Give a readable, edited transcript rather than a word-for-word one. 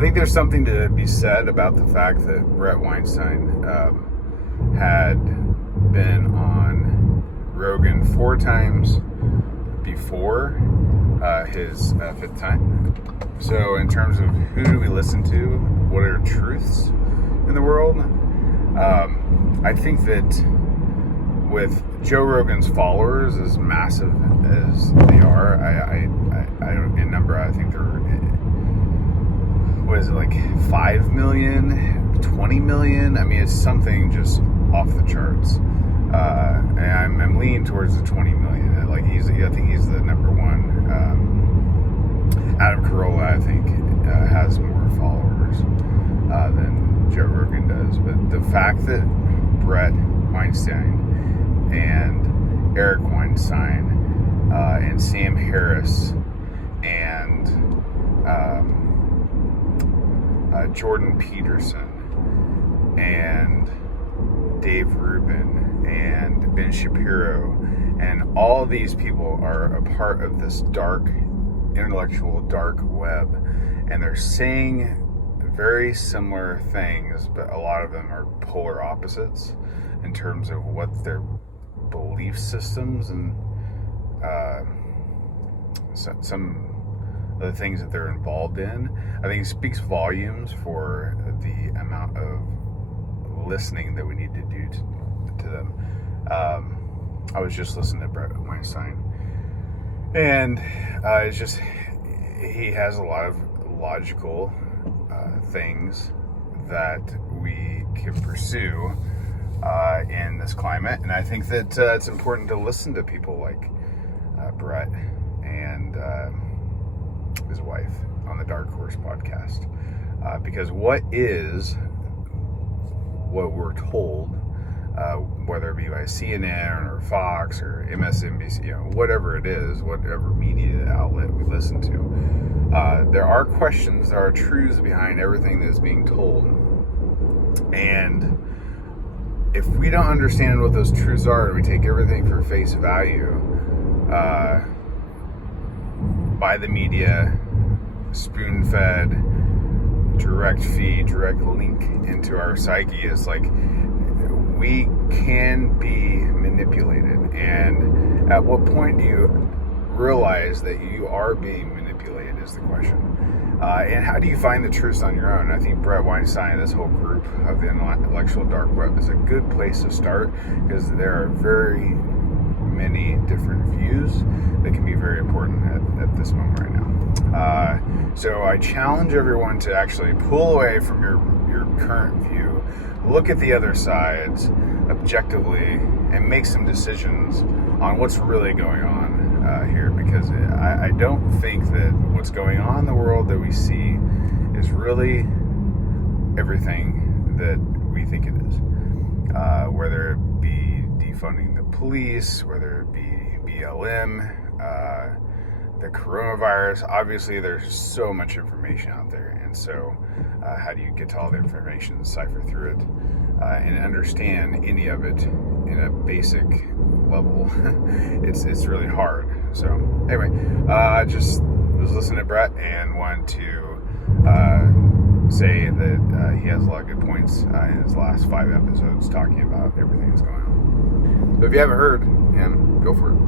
I think there's something to be said about the fact that Bret Weinstein had been on Rogan 4 times before his 5th time. So in terms of who do we listen to, what are truths in the world, I think that with Joe Rogan's followers, as massive as they are, I don't in number, I think they're, what is it, like 5 million, 20 million? I mean, it's something just off the charts. And I'm leaning towards the 20 million. Like I think he's the number one. Adam Carolla, I think, has more followers than Joe Rogan does. But the fact that Bret Weinstein and Eric Weinstein and Sam Harris and Jordan Peterson and Dave Rubin and Ben Shapiro, and all these people are a part of this intellectual dark web, and they're saying very similar things, but a lot of them are polar opposites in terms of what their belief systems and some of the things that they're involved in. I think it speaks volumes for the amount of listening that we need to do to them. I was just listening to Bret Weinstein, and it's just, he has a lot of logical things that we can pursue in this climate, and I think that it's important to listen to people like Bret and his wife on the Darkhorse podcast, because what we're told, whether it be by CNN or Fox or MSNBC, whatever it is, whatever media outlet we listen to, there are questions, there are truths behind everything that's being told. And if we don't understand what those truths are, and we take everything for face value, by the media, spoon-fed, direct feed, direct link into our psyche, is like, we can be manipulated. And at what point do you realize that you are being manipulated is the question. And how do you find the truth on your own? I think Bret Weinstein and this whole group of the intellectual dark web is a good place to start, because there are very many different views that can be very important at this moment right now. So I challenge everyone to actually pull away from your current view, look at the other sides objectively, and make some decisions on what's really going on here, because I don't think that what's going on in the world that we see is really everything that we think it is. Whether it be defunding the police, whether it be BLM, the coronavirus, obviously there's so much information out there, and so how do you get to all the information and decipher through it and understand any of it in a basic level? It's really hard. So anyway, I just was listening to Bret and wanted to say that he has a lot of good points in his last 5 episodes talking about everything that's going on. So if you haven't heard him, go for it.